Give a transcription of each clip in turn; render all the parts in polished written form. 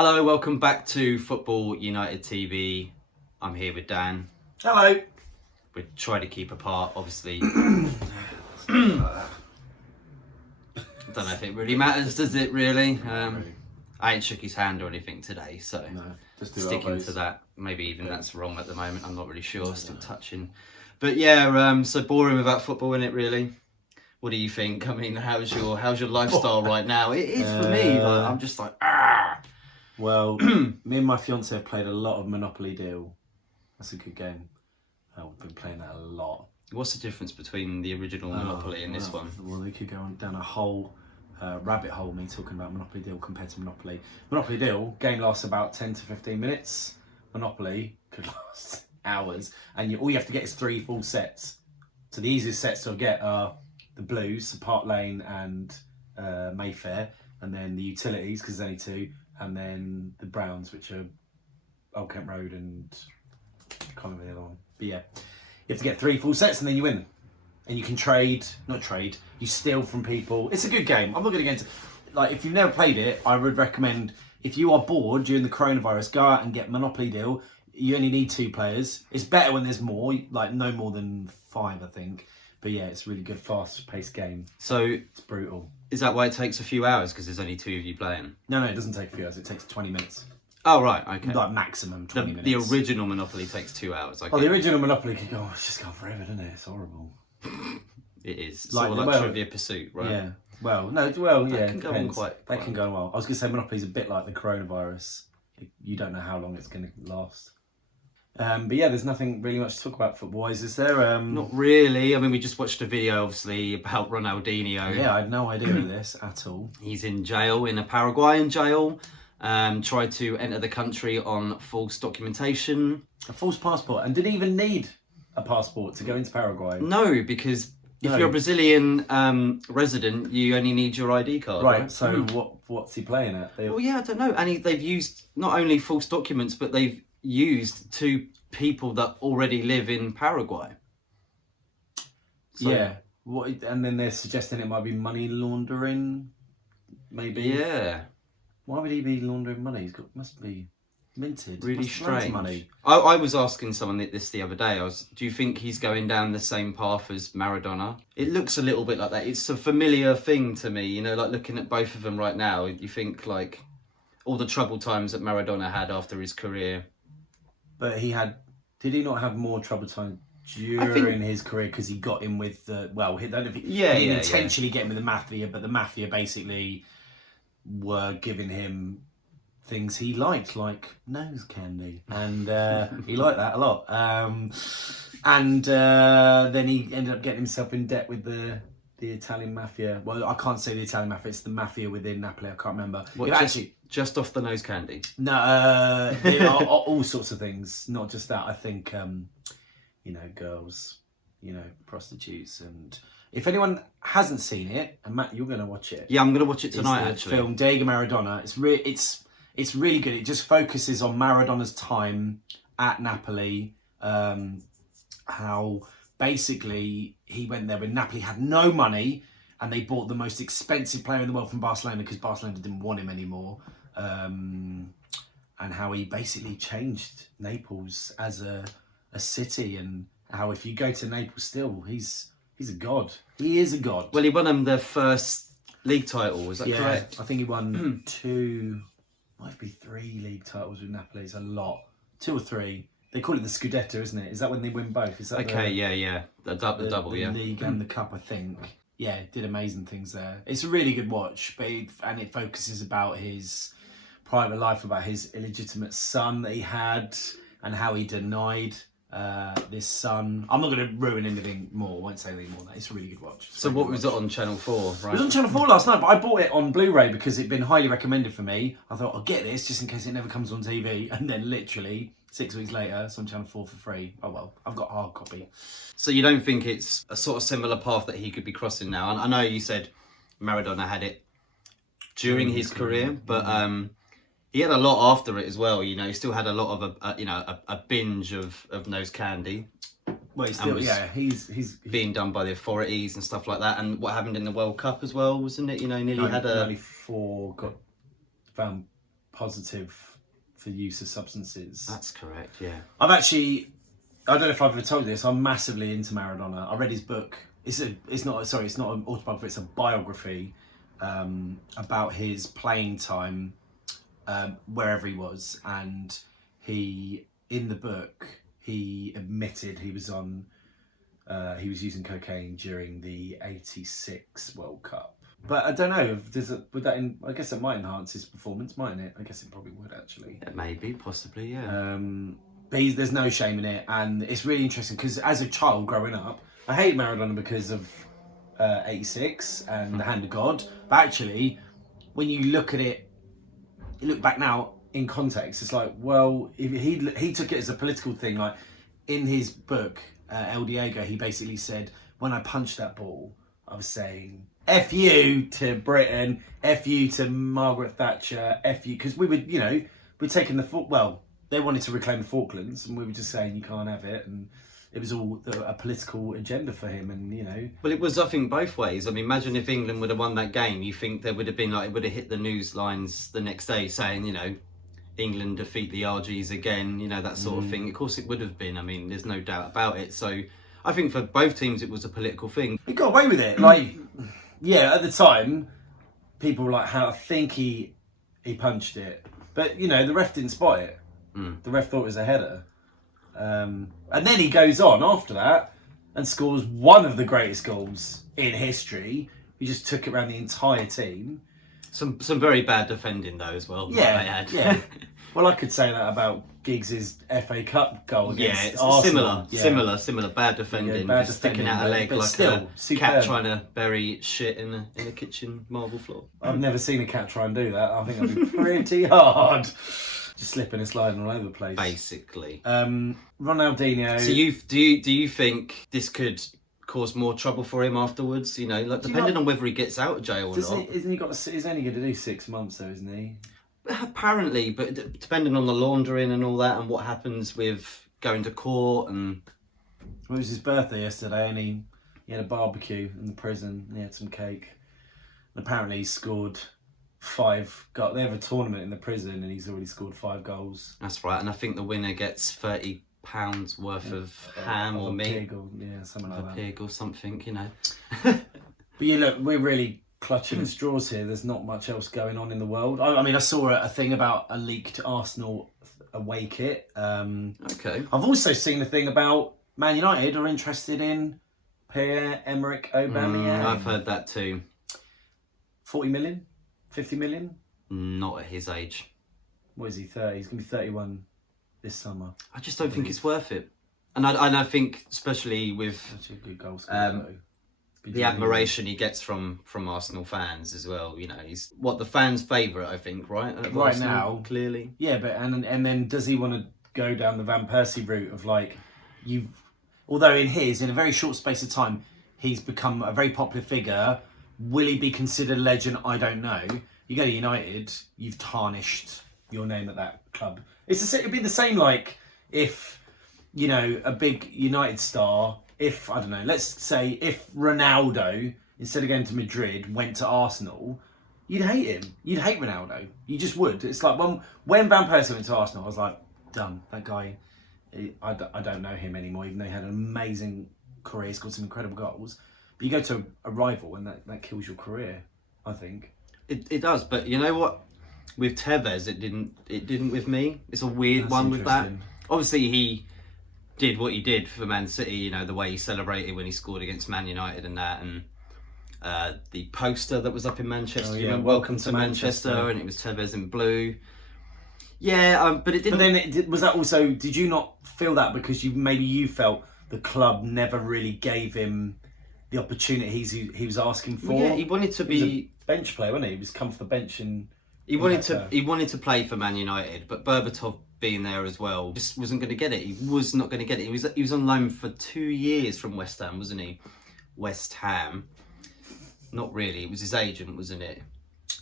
Hello, welcome back to Football United TV. I'm here with Dan. Hello. We're trying to keep apart, obviously. I don't know if it really matters, does it really? I ain't shook his hand or anything today, so No, just do sticking elbows. to that. Maybe even that's wrong at the moment, I'm not really sure, still touching. But yeah, so boring without football, innit, really? What do you think? I mean, how's your lifestyle right now? It is for me, like, I'm just like, ah! Well, me and my fiance have played a lot of Monopoly Deal. That's a good game. We've been playing that a lot. What's the difference between the original Monopoly and this one? Well, we could go down a whole rabbit hole, me talking about Monopoly Deal compared to Monopoly. Monopoly Deal, game lasts about 10 to 15 minutes. Monopoly could last hours. And all you have to get is 3 full sets. So the easiest sets to get are the Blues, so Park Lane and Mayfair. And then the utilities, because there's only 2. And then the Browns, which are Old Kent Road and I can't remember the other one. But yeah, you have to get 3 full sets and then you win. And you can you steal from people. It's a good game. I'm not going to get into, like, if you've never played it, I would recommend, if you are bored during the coronavirus, go out and get Monopoly Deal. You only need 2 players. It's better when there's more, like no more than 5, I think. But yeah, it's a really good, fast-paced game. So It's brutal. is that why it takes a few hours because there's only 2 of you playing? No, it doesn't take a few hours. It takes 20 minutes. Oh right, okay. Like maximum 20 The minutes. original Monopoly takes 2 hours. Okay. Oh, the original Monopoly could go. It's just gone forever, doesn't it? It's horrible. It is. It's Like, all like well, Trivia Pursuit, right? Yeah. Well, no. Well, yeah. can go on depends. quite That can go on well. I was going to say Monopoly's a bit like the coronavirus. You don't know how long it's going to last. But yeah, there's nothing really much to talk about football-wise, is there? Not really. I mean, we just watched a video, obviously, about Ronaldinho. Yeah, I had no idea of this at all. He's in jail, in a Paraguayan jail. Tried to enter the country on false documentation. A false passport, and didn't even need a passport to go into Paraguay. No, because if you're a Brazilian resident, you only need your ID card. Right. So what's he playing at? Well, yeah, I don't know. And they've used not only false documents, but they've used 2 people that already live in Paraguay. So, yeah. What? And then they're suggesting it might be money laundering. Maybe. Yeah. Why would he be laundering money? Must be minted. Really Must be loads of strange. money. I was asking someone this the other day. Do you think he's going down the same path as Maradona? It looks a little bit like that. It's a familiar thing to me, you know, like looking at both of them right now. You think like all the troubled times that Maradona had after his career. But did he not have more trouble time during his career because he got in with the, he didn't intentionally get in with the mafia, but the mafia basically were giving him things he liked, like nose candy, and he liked that a lot. And then he ended up getting himself in debt with the Italian mafia. Well, I can't say the Italian mafia; it's the mafia within Napoli. I can't remember. Just off the nose candy. No, all sorts of things. Not just that. I think girls, prostitutes, and if anyone hasn't seen it, and Matt, you're going to watch it. Yeah, I'm going to watch it tonight. It's the film Diego Maradona. It's really good. It just focuses on Maradona's time at Napoli. How basically he went there when Napoli had no money, and they bought the most expensive player in the world from Barcelona because Barcelona didn't want him anymore. And how he basically changed Naples as a city, and how if you go to Naples still, he's a god. He is a god. Well, he won them their first league title, is that correct? I think he won 2, might be 3 league titles with Napoli. It's a lot. 2 or 3. They call it the Scudetto, isn't it? Is that when they win both? Is that yeah. The double, the yeah. league and the cup, I think. Yeah, did amazing things there. It's a really good watch, but it focuses about his private life, about his illegitimate son that he had, and how he denied this son. I'm not going to ruin anything more. I won't say anything more. It's a really good watch. So what was it on Channel 4? Right? It was on Channel 4 last night, but I bought it on Blu-ray because it'd been highly recommended for me. I thought, I'll get this just in case it never comes on TV. And then literally 6 weeks later, it's on Channel 4 for free. Oh well, I've got a hard copy. So you don't think it's a sort of similar path that he could be crossing now? And I know you said Maradona had it during his career, but he had a lot after it as well. You know, he still had a lot of a binge of nose candy. Well, he's still, he's being done by the authorities and stuff like that. And what happened in the World Cup as well, wasn't it? You know, nearly had a 94 got found positive for use of substances. That's correct. Yeah. I don't know if I've ever told you this. I'm massively into Maradona. I read his book. It's not an autobiography. It's a biography about his playing time wherever he was, and in the book he admitted he was using cocaine during the '86 World Cup. But I don't know. I guess it might enhance his performance, mightn't it? I guess it probably would actually. Maybe, possibly, yeah. But there's no shame in it, and it's really interesting because as a child growing up, I hate Maradona because of '86 and the hand of God. But actually, when you look at it, you look back now in context, it's like, well, if he took it as a political thing. Like in his book, El Diego, he basically said, when I punched that ball, I was saying, F you to Britain, F you to Margaret Thatcher, F you, because we're taking they wanted to reclaim the Falklands, and we were just saying you can't have it, and it was all a political agenda for him, and Well, it was, I think, both ways. I mean, imagine if England would have won that game. You think there would have been it would have hit the news lines the next day saying, England defeat the RGs again, that sort of thing. Of course, it would have been. I mean, there's no doubt about it. So, I think for both teams, it was a political thing. He got away with it. Like, yeah, at the time, people were like, "How I think he punched it," but the ref didn't spot it. The ref thought it was a header. And then he goes on after that and scores one of the greatest goals in history. He just took it around the entire team. Some very bad defending though as well. Yeah. Well, I could say that about Giggs' FA Cup goal against it's Arsenal. similar bad defending. Bad just sticking defending, out a leg but like still, a superb. cat trying to bury shit in a kitchen marble floor. I've never seen a cat try and do that. I think that'd be pretty hard. Just slipping and sliding all over the place. Basically. Ronaldinho. So do you think this could cause more trouble for him afterwards? Depending on whether he gets out of jail or not. He's only going to do 6 months though, isn't he? Apparently, but depending on the laundering and all that, and what happens with going to court and. It was his birthday yesterday, and he had a barbecue in the prison. And he had some cake. And apparently, he scored 5 goals. They have a tournament in the prison, and he's already scored 5 goals. That's right, and I think the winner gets £30 worth of ham or meat, pig or, something like that. Pig or something, But yeah, look, we're really clutching at straws here. There's not much else going on in the world. I mean, I saw a thing about a leaked Arsenal away kit. Okay. I've also seen a thing about Man United are interested in Pierre-Emerick Aubameyang. I've heard that too. 40 million? 50 million? Not at his age. What is he, 30? He's going to be 31 this summer. I just don't think it's worth it. And I think, especially with Such a good goal scorer, though. the admiration he gets from Arsenal fans as well. He's the fans' favourite, I think, right? Right Arsenal, now, clearly. Yeah, but and then does he want to go down the Van Persie route of although in a very short space of time, he's become a very popular figure. Will he be considered a legend? I don't know. You go to United, you've tarnished your name at that club. It'd be the same like if a big United star. If, I don't know, let's say if Ronaldo, instead of going to Madrid, went to Arsenal, you'd hate him. You'd hate Ronaldo. You just would. It's like when Van Persie went to Arsenal, I was like, done. That guy, I don't know him anymore, even though he had an amazing career, scored some incredible goals. But you go to a rival and that kills your career, I think. It does, but you know what? With Tevez, it didn't with me. It's a weird That's one with that. interesting. Obviously, he did what he did for Man City, the way he celebrated when he scored against Man United and that, and the poster that was up in Manchester. You remember, welcome to Manchester, and it was Tevez in blue. Yeah, but it didn't. But then, was that also? Did you not feel that because you felt the club never really gave him the opportunities he was asking for? Yeah, he wanted to be He was a bench player, wasn't he? He was come for the bench and he wanted to play for Man United, but Berbatov being there as well just wasn't going to get it. He was not going to get it. He was on loan for 2 years from West Ham, wasn't he? West Ham. Not really. It was his agent, wasn't it?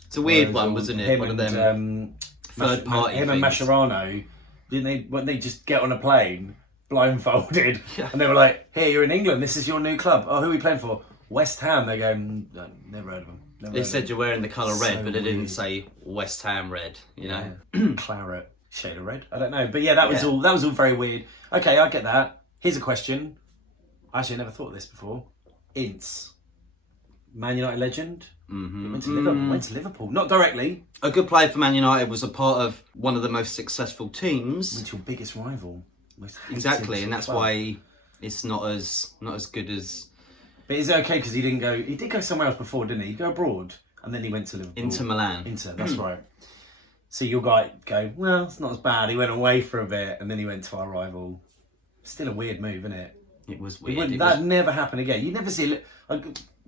It's a weird one, wasn't it? One of them third party. Him and Mascherano, weren't they just get on a plane blindfolded, and they were like, "Here, you're in England. This is your new club. Oh, who are we playing for? West Ham, they go, no, never heard of them. They said you're wearing the colour red, So but they didn't weird. say West Ham red. You know. Claret, shade of red. I don't know, but yeah, that was Yeah. all. That was all very weird. Okay, I get that. Here's a question. Actually, I never thought of this before. Ince, Man United legend. Mm-hmm. Went to Liverpool. Went to Liverpool. Not directly. A good player for Man United, was a part of one of the most successful teams. Went to your biggest rival. Most hated Exactly, and that's club. why it's not as good as But is it okay because he didn't go? He did go somewhere else before, didn't he? He'd go abroad, and then he went to Liverpool. Inter Milan. Inter, that's right. So your guy go, well, it's not as bad. He went away for a bit, and then he went to our rival. Still a weird move, isn't it? It was It weird. wouldn't- It that'd was never happen again. You never see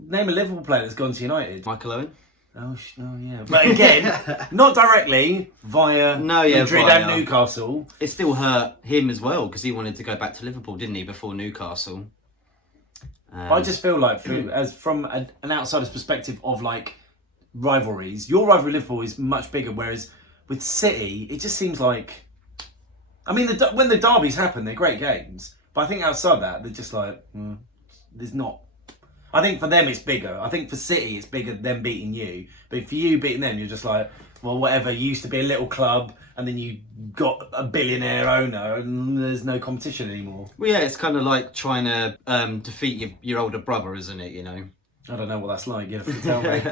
name a Liverpool player that's gone to United. Michael Owen. Oh yeah. But again, not directly via No, yeah, Madrid via- and Newcastle. It still hurt him as well because he wanted to go back to Liverpool, didn't he, before Newcastle? I just feel like, from an outsider's perspective of like rivalries, your rivalry with Liverpool is much bigger. Whereas with City, it just seems like, I mean, when the derbies happen, they're great games. But I think outside that, they're just like, there's not. I think for them it's bigger. I think for City it's bigger them beating you. But for you beating them, you're just like, well, whatever. You used to be a little club, and then you got a billionaire owner, and there's no competition anymore. Well, yeah, it's kind of like trying to defeat your older brother, isn't it? You know. I don't know what that's like. You have to tell me.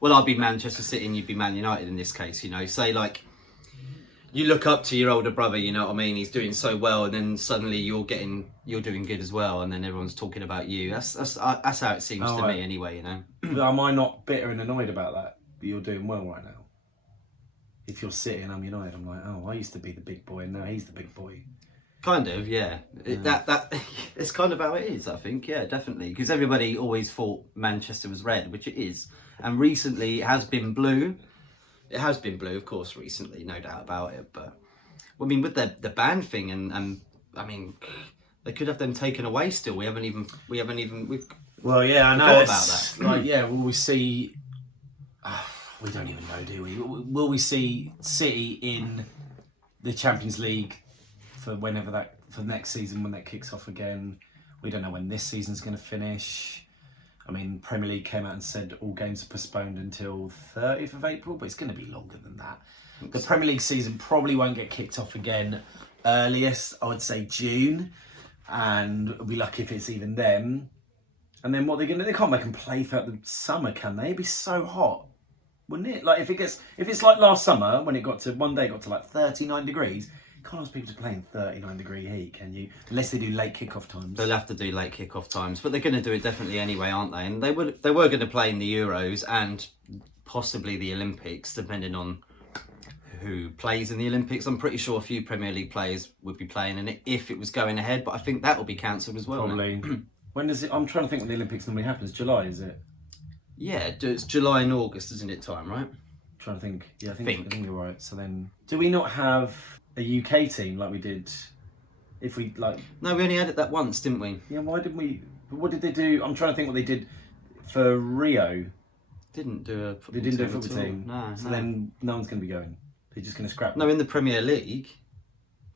Well, I'd be Manchester City and you'd be Man United in this case. You know, say like you look up to your older brother. You know what I mean? He's doing so well, and then suddenly you're doing good as well, and then everyone's talking about you. That's how it seems to me, anyway. You know. But am I not bitter and annoyed about that? But you're doing well right now. If you're City and I'm United, I'm like, oh, I used to be the big boy, and now he's the big boy. Kind of, yeah. That it's kind of how it is, I think. Yeah, definitely. Because everybody always thought Manchester was red, which it is. And recently it has been blue. It has been blue, of course, recently, no doubt about it. But, I mean, with the ban thing, and I mean, they could have them taken away still. We've Well, yeah, I know. Forgot It's about that. like, yeah, will we see... we don't even know, do we? Will we see City in the Champions League for next season when that kicks off again? We don't know when this season's going to finish. I mean, Premier League came out and said all games are postponed until 30th of April, but it's going to be longer than that. The Premier League season probably won't get kicked off again earliest, I would say June, and we'll be lucky if it's even then. And then what they're going to do, they can't make them play throughout the summer, can they? It'd be so hot, wouldn't it? Like if it's like last summer when one day it got to like 39 degrees, you can't ask people to play in 39-degree heat, can you? Unless they do late kick-off times. They'll have to do late kick-off times, but they're going to do it definitely anyway, aren't they? And they were going to play in the Euros and possibly the Olympics, depending on who plays in the Olympics. I'm pretty sure a few Premier League players would be playing in it if it was going ahead, but I think that will be cancelled as well. Probably. When does it? I'm trying to think when the Olympics normally happens. July, is it? Yeah, it's July and August, isn't it? Time, right? Trying to think. Yeah, I think you're right. So then, do we not have a UK team like we did? If we like, No, we only had it that once, didn't we? yeah. Why didn't we? What did they do? I'm trying to think what they did for Rio. Didn't do a football They didn't do a team football at all. team. No, So no. then no one's going to be going. They're just going to scrap. No, in the Premier League,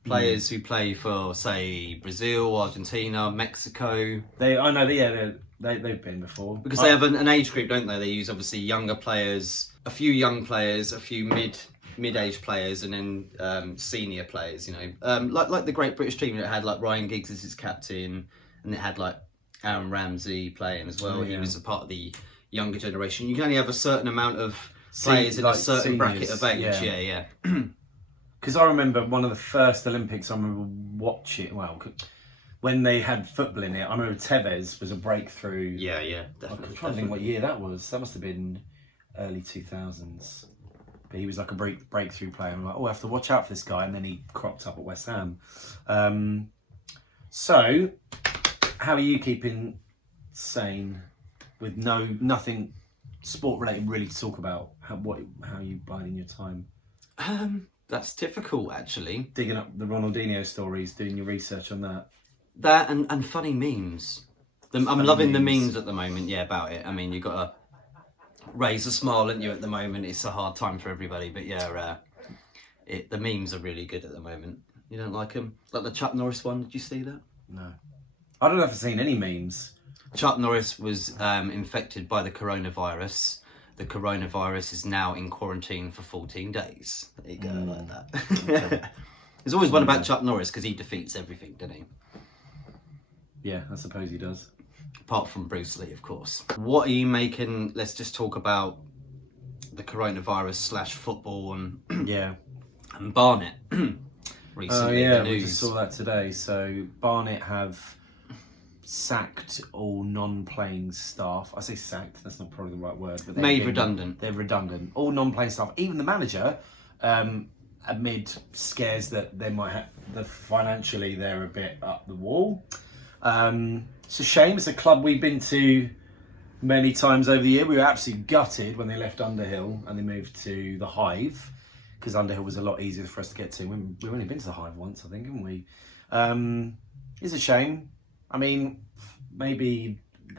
players who play for, say, Brazil, Argentina, Mexico, They've been before because they have an age group, don't they? They use obviously younger players, a few young players, a few mid-age players, and then senior players. You know, like the Great British team that had like Ryan Giggs as its captain, and it had like Aaron Ramsey playing as well. Oh, yeah. He was a part of the younger generation. You can only have a certain amount of players in a like certain bracket seniors, of age. yeah. Yeah. Because I remember one of the first Olympics I remember watching. Well, when they had football in it, I remember Tevez was a breakthrough. Yeah, I'm definitely. trying to think what year that was. That must have been early 2000s. But he was like a breakthrough player. I'm like, oh, I have to watch out for this guy. And then he cropped up at West Ham. So, how are you keeping sane with nothing sport related really to talk about? How are you biding your time? That's difficult, actually. Digging up the Ronaldinho stories, doing your research on that. That and funny memes. I'm loving the memes. memes at the moment, yeah, about it. I mean, you've got to raise a smile, aren't you, at the moment? It's a hard time for everybody, but yeah, the memes are really good at the moment. You don't like them? Like the Chuck Norris one, did you see that? No. I don't know if I've seen any memes. Chuck Norris was infected by the coronavirus. The coronavirus is now in quarantine for 14 days. There you go, like that. There's always one about Chuck Norris because he defeats everything, doesn't he? Yeah, I suppose he does. Apart from Bruce Lee, of course. What are you making? Let's just talk about the coronavirus / football and Yeah. and Barnet recently. Yeah, the we news. just saw that today. So Barnet have sacked all non-playing staff. I say sacked, that's not probably the right word. But Made redundant. They're redundant. All non-playing staff, even the manager, amid scares that they might have, that financially they're a bit up the wall. It's a shame. It's a club we've been to many times over the year. We were absolutely gutted when they left Underhill and they moved to the Hive, because Underhill was a lot easier for us to get to. We've only been to the Hive once, I think, haven't we? It's a shame. I mean, maybe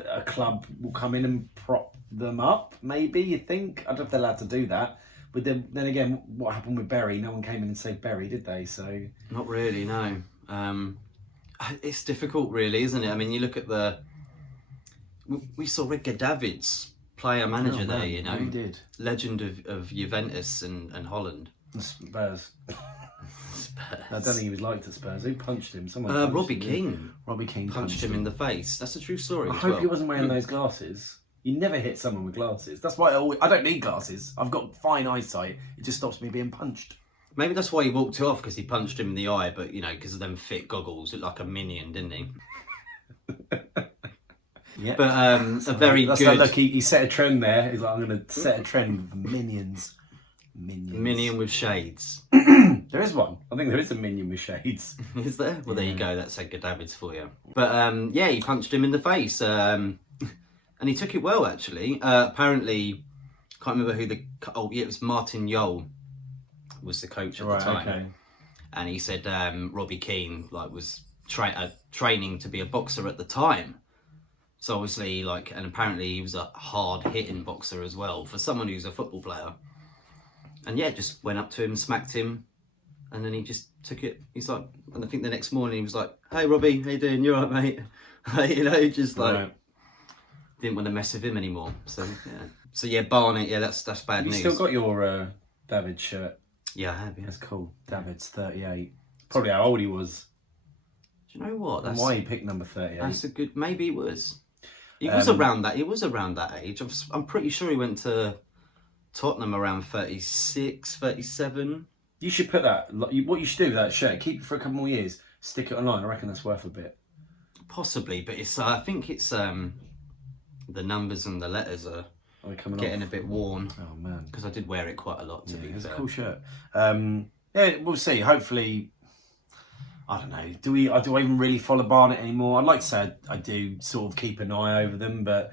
a club will come in and prop them up, maybe, you think? I don't know if they're allowed to do that. But then again, what happened with Bury? No one came in and saved Bury, did they? So Not really, no. It's difficult, really, isn't it? I mean, you look at we saw Edgar Davids player manager there, you know. He did. Legend of Juventus and Holland. Spurs. Spurs. I don't think he was liked at Spurs. Who punched him? Someone punched Robbie him. Keane Robbie Keane punched him in the face. That's a true story. I as hope well. he wasn't wearing those glasses. You never hit someone with glasses. That's why I don't need glasses. I've got fine eyesight. It just stops me being punched. Maybe that's why he walked off, because he punched him in the eye, but, you know, because of them fit goggles, looked like a minion, didn't he? Yeah. But a very That's good like, look, he set a trend there. He's like, I'm going to set a trend with minions. minion with shades. There is one. I think there is a minion with shades. Is there? Well, there you go. That's Edgar Davids for you. But yeah, he punched him in the face, and he took it well, actually. Apparently, can't remember who it was Martin Jol was the coach at the time, Okay. and he said Robbie Keane was training to be a boxer at the time. So obviously, and apparently he was a hard-hitting boxer as well for someone who's a football player. And yeah, just went up to him, smacked him, and then he just took it. He's like, and I think the next morning he was like, "Hey Robbie, how you doing? You alright, mate?" You know, just didn't want to mess with him anymore. So yeah, Barnet. Yeah, that's bad news. You still got your David shirt? Yeah, I have. Yeah. That's cool. David's 38. Probably how old he was. Do you know what? And why he picked number 38? That's a good. Maybe it was. He was around that. He was around that age. I'm pretty sure he went to Tottenham around 36, 37. You should put that. What you should do with that shirt, keep it for a couple more years, stick it online. I reckon that's worth a bit. Possibly, but it's. I think it's the numbers and the letters are getting a bit worn. Oh man, because I did wear it quite a lot. To be fair, it's a cool shirt. Yeah, we'll see. Hopefully, I don't know. Do I even really follow Barnet anymore? I'd like to say I do sort of keep an eye over them, but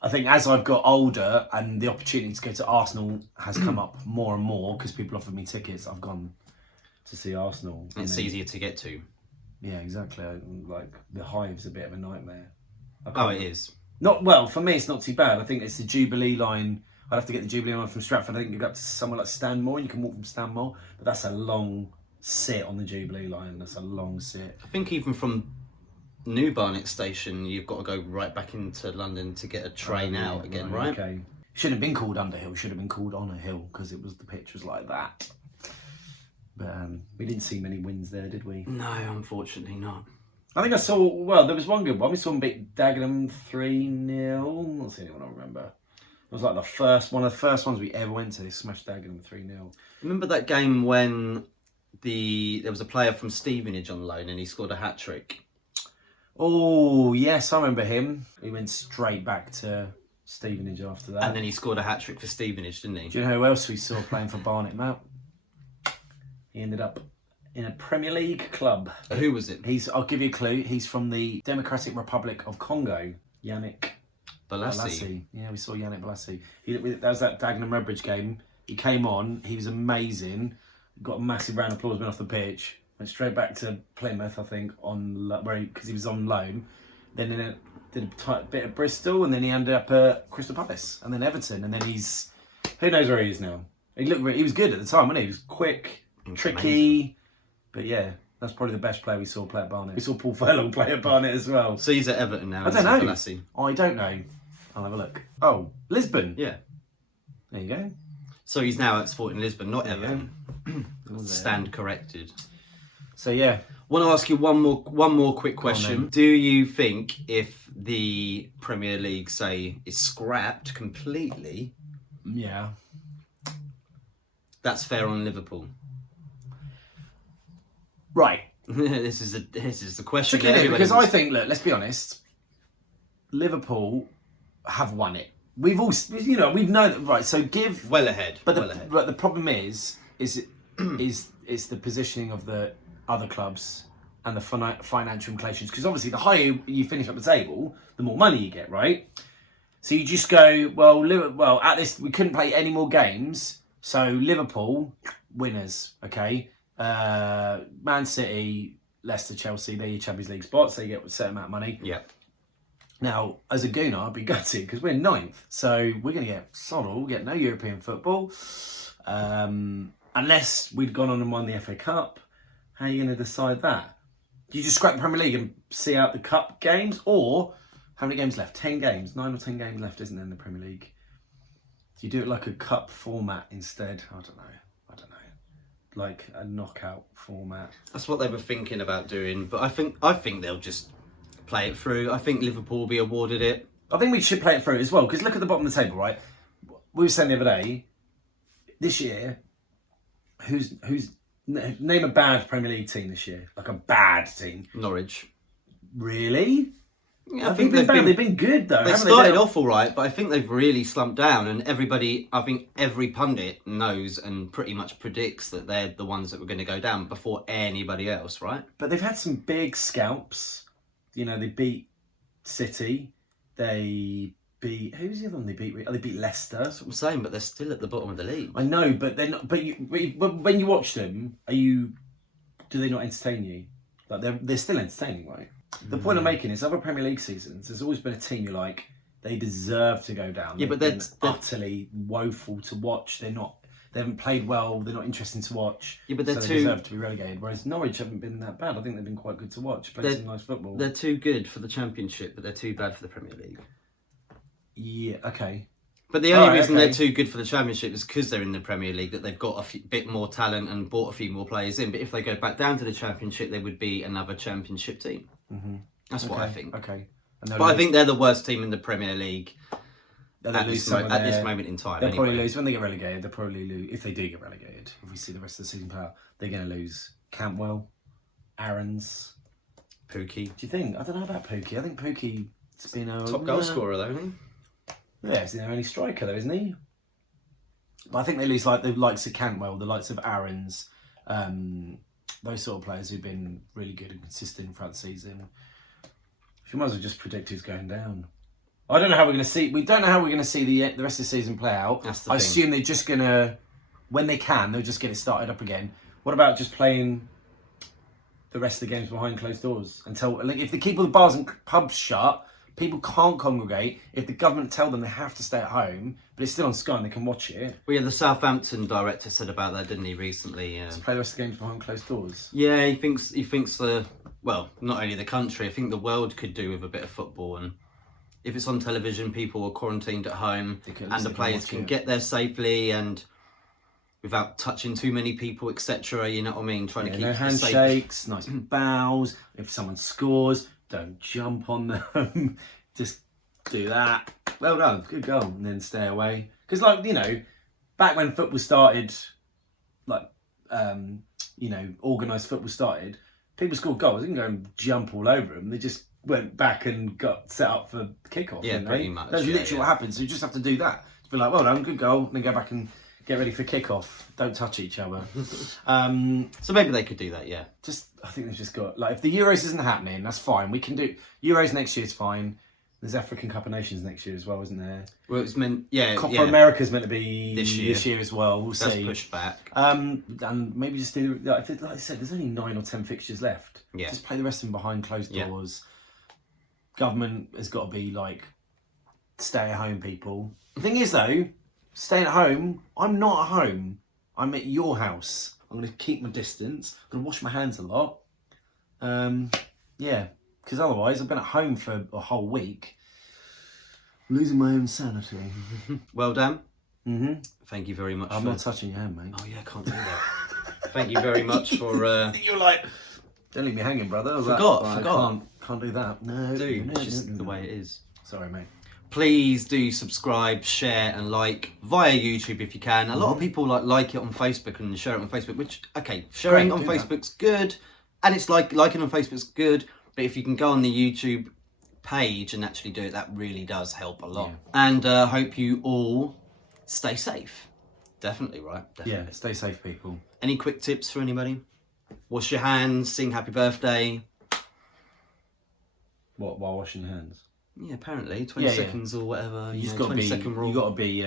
I think as I've got older and the opportunity to go to Arsenal has come up more and more because people offered me tickets, I've gone to see Arsenal. It's easier to get to. Yeah, exactly. Like the Hive's a bit of a nightmare. Oh, it is. Not well for me. It's not too bad. I think it's the Jubilee line. I'd have to get the Jubilee line from Stratford. I think you go up to somewhere like Stanmore. You can walk from Stanmore, but that's a long sit on the Jubilee line. That's a long sit. I think even from New Barnet Station, you've got to go right back into London to get a train out again, right? Okay. Should have been called Underhill. Should have been called On a Hill because the pitch was like that. But we didn't see many wins there, did we? No, unfortunately not. I think I saw. Well, there was one good one. We saw them beat Dagenham 3-0. Not seeing anyone I remember. It was like one of the first ones we ever went to. They smashed Dagenham 3-0. Remember that game when there was a player from Stevenage on loan and he scored a hat-trick? Oh, yes, I remember him. He went straight back to Stevenage after that. And then he scored a hat-trick for Stevenage, didn't he? Do you know who else we saw playing for Barnet, Matt? He ended up in a Premier League club. Who was it? I'll give you a clue. He's from the Democratic Republic of Congo. Yannick Balassi. Yeah, we saw Yannick Balassi. That was that Dagenham Redbridge game. He came on. He was amazing. Got a massive round of applause, went off the pitch. Went straight back to Plymouth, I think, because he was on loan. Then did a bit of Bristol, and then he ended up at Crystal Palace, and then Everton, and then who knows where he is now. He was good at the time, wasn't he? He was quick, tricky, amazing. but yeah, That's probably the best player we saw play at Barnet. We saw Paul Furlong play at Barnet as well. So he's at Everton now. I don't know. Balassi? I don't know. I'll have a look. Oh, Lisbon. Yeah. There you go. So he's now at Sporting Lisbon, not There you Everton. go. Stand corrected. So yeah, Want to ask you one more quick question. then. Do you think if the Premier League, say, is scrapped completely, yeah. that's fair on Liverpool? Right. this is the question. Tricky, that isn't it? everybody Because I wants- think, look, let's be honest. Liverpool have won it. We've all, we've known that, right? So give, well ahead. but well ahead. the problem is it's the positioning of the other clubs and the financial implications. Because obviously, the higher you finish up the table, the more money you get, right? So you just go, well, at this we couldn't play any more games, so Liverpool winners, okay. Man City, Leicester, Chelsea, they're your Champions League spots. They get a certain amount of money. Yeah. Now, as a gooner, I'd be gutted because we're 9th. So we're going to get solid. We'll get no European football. Unless we'd gone on and won the FA Cup. How are you going to decide that? Do you just scrap the Premier League and see out the Cup games? Or how many games left? 10 games. 9 or 10 games left, isn't there, in the Premier League? Do you do it like a Cup format instead? I don't know. Like a knockout format. That's what they were thinking about doing, but I think they'll just play it through. I think Liverpool will be awarded it. I think we should play it through as well, because look at the bottom of the table, right? We were saying the other day, this year, name a bad Premier League team this year, like a bad team. Norwich. Really? Yeah, I think they've been good though. They haven't started They're- off all right, but I think they've really slumped down. And I think every pundit knows and pretty much predicts that they're the ones that were going to go down before anybody else, right? But they've had some big scalps. They beat City. They beat who's the other one they beat? Oh, they beat Leicester. That's what I'm saying, but they're still at the bottom of the league. I know, but they're not. But when you watch them, do they not entertain you? Like they're still entertaining, right? The point I'm making is other Premier League seasons, there's always been a team you're like, they deserve to go down. Yeah, but They've that's- been utterly woeful to watch. They haven't played well. They're not interesting to watch. Yeah, but they're so too- they deserve to be relegated. Whereas Norwich haven't been that bad. I think they've been quite good to watch. Played some nice football. They're too good for the Championship, but they're too bad for the Premier League. Yeah. Okay. But the only Alright, reason okay. they're too good for the Championship is because they're in the Premier League, that they've got a bit more talent and brought a few more players in. But if they go back down to the Championship, they would be another Championship team. Mm-hmm. That's what I think. Okay. But I think they're the worst team in the Premier League They'll at, lose this, some of at this their- moment in time. They'll Anyway. probably lose when they get relegated. They'll probably lose if they do get relegated. If we see the rest of the season play out, they're going to lose Campbell, Aarons. Pookie. Do you think? I don't know about Pookie. I think Pookie's been a Top goal scorer, though, isn't Yeah, he's their only striker, though, isn't he? But I think they lose like the likes of Cantwell, the likes of Aarons, those sort of players who've been really good and consistent throughout the season. You might as well just predict who's going down. I don't know how we're going to see. We don't know how we're going to see the rest of the season play out. That's the I thing. assume they're just going to, when they can, they'll just get it started up again. What about just playing the rest of the games behind closed doors until, like, if they keep all the bars and pubs shut, people can't congregate. If the government tell them they have to stay at home, but it's still on Sky and they can watch it, Well, yeah, the Southampton director said about that, didn't he, recently? play the rest of the games behind closed not Yeah, he thinks not only the country, I think the world could do with a bit of football. And if it's on television, people are quarantined at home, They can- and the they can players watch can it. get there safely and without touching too many people, etc. You know what I mean? Trying to keep no the safest- handshakes, nice bows. If someone scores, don't jump on them. Just do that. Well done, good goal, and then stay away. Because, back when football started, organised football started, people scored goals. They didn't go and jump all over them. They just went back and got set up for kickoff. Yeah, didn't they? pretty much, That's yeah, literally yeah. what happened. So you just have to do that. To be like, well done, good goal, and then go back and get ready for kickoff. Don't touch each other. So maybe they could do that, yeah. I think they've just got, if the Euros isn't happening, that's fine. We can do Euros next year is fine. There's African Cup of Nations next year as well, isn't there? Well, it's meant, yeah, Copa yeah. America's meant to be This year. as well. We'll That's see. pushed back. And maybe just do, like I said, there's only 9 or 10 fixtures left. Yeah. Just play the rest of them behind closed Yeah. doors. Government has got to be stay at home, people. The thing is though, staying at home, I'm not at home. I'm at your house. I'm going to keep my distance. I'm going to wash my hands a lot. Yeah, because otherwise I've been at home for a whole week, losing my own sanity. Well, Dan, Mm-hmm. thank you very much. I'm not touching your hand, mate. Oh yeah, I can't do that. Thank you very much for. You're like, don't leave me hanging, brother. I was Forgot. I can't do that. No, Dude, no, it's just no, the no. way it is. Sorry, mate. Please do subscribe, share, and like via YouTube if you can. A lot of people like it on Facebook and share it on Facebook. Which sharing Great, on do that. Facebook's good, and it's liking on Facebook's good. But if you can go on the YouTube page and actually do it, that really does help a lot. Yeah. And hope you all stay safe. Definitely, right? Definitely. Yeah, stay safe, people. Any quick tips for anybody? Wash your hands, sing happy birthday. What, while washing your hands? Yeah, apparently 20 Yeah, yeah. seconds or whatever. You just know, got to 20-second rule. You got to be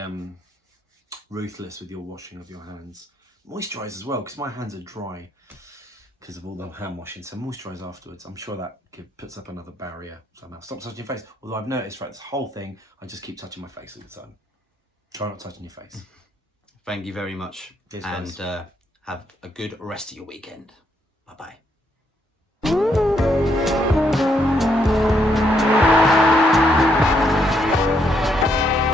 ruthless with your washing of your hands. Moisturise as well, because my hands are dry because of all the hand washing. So moisturise afterwards. I'm sure that puts up another barrier somehow. Stop touching your face. Although I've noticed throughout this whole thing, I just keep touching my face all the time. Try not touching your face. Thank you very much. Cheers, and guys. have a good rest of your weekend. Bye-bye.